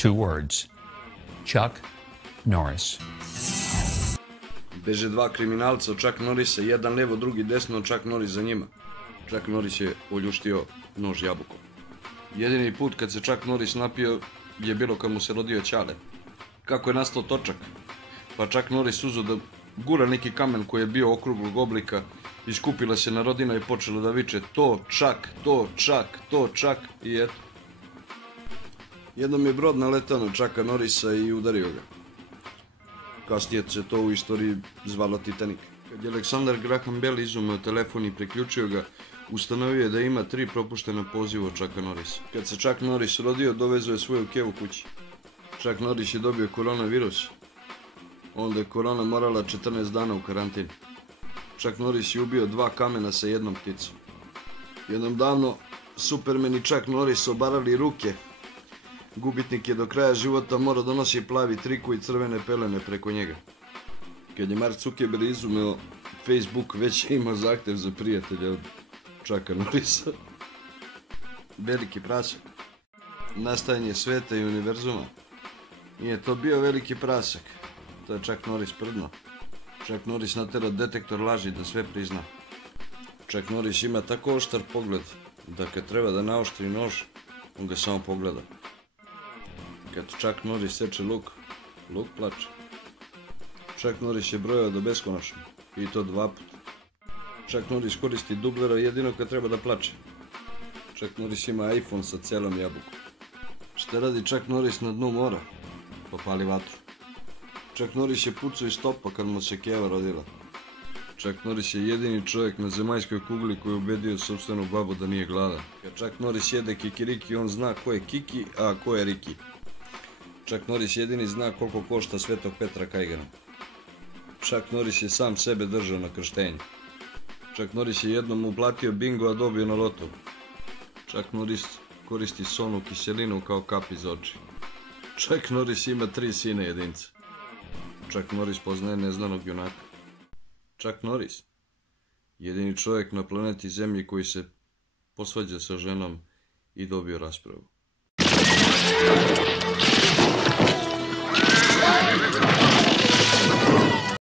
Two words. Chuck Norris. Beže dva kriminalca od Chuck Norrisa, jedan levo, drugi desno, Chuck Norris za njima. Chuck Norris je oljuštio nož jabukom. Jedini put kad se Chuck Norris napio je bilo kad mu se rodio ćale. Kako je nastao točak? Pa Chuck Norris uzeo da gura neki kamen koji je bio okruglog oblika, iskupila se na rodina i počela da viče to Chuck, to Chuck, to Chuck i eto. Jednom je brod naletao na Chucka Norrisa i udario ga. Kasnije se to u istoriji zvalo Titanic. Kad je Alexander Graham Bell izumeo telefon i priključio ga, ustanovio je da ima 3 propuštena poziva od Chucka Norrisa. Kad se Chuck Norris rodio, dovezao je svoju kevu kući. Chuck Norris je dobio koronavirus. Onda je korona morala 14 dana u karantini. Chuck Norris je ubio 2 kamena sa jednom pticom. Jednom davno Superman i Chuck Norris obarali ruke. Gubitnik je do kraja života morao da nosi plavi triku i crvene pelene preko njega. Kad je Mark Zuckerberg izumeo Facebook, već je imao zahtev za prijatelja od Chucka Norrisa. Veliki prasak. Nastajanje sveta i univerzuma. Nije to bio veliki prasak. To je Chuck Norris prdno. Chuck Norris natera detektor laži da sve prizna. Chuck Norris ima tako oštar pogled da kad treba da naoštri nož, on ga samo pogleda. Kad Chuck Norris seče luk, luk plače. Chuck Norris je brojao do beskonačno, i to 2 puta. Chuck Norris koristi dublera jedino kad treba da plače. Chuck Norris ima iPhone sa celom jabukom. Šta radi Chuck Norris na dnu mora? Popali vatru. Chuck Norris je pucao iz stopa kad mu se keva rodila. Chuck Norris je jedini čovjek na zemaljskoj kugli koji je ubedio sopstvenu babu da nije gladan. Kad Chuck Norris jede kikiriki, on zna ko je Kiki, a ko je Riki. Chuck Norris jedini zna koliko košta Svetog Petra kajgana. Chuck Norris je sam sebe držao na krštenju. Chuck Norris je jednom uplatio bingo, a dobio na lotovu. Chuck Norris koristi solnu kiselinu kao kapi za oči. Chuck Norris ima 3 sina jedinca. Chuck Norris poznaje neznanog junaka. Chuck Norris, jedini čovjek na planeti Zemlji koji se posvađa sa ženom i dobio raspravu.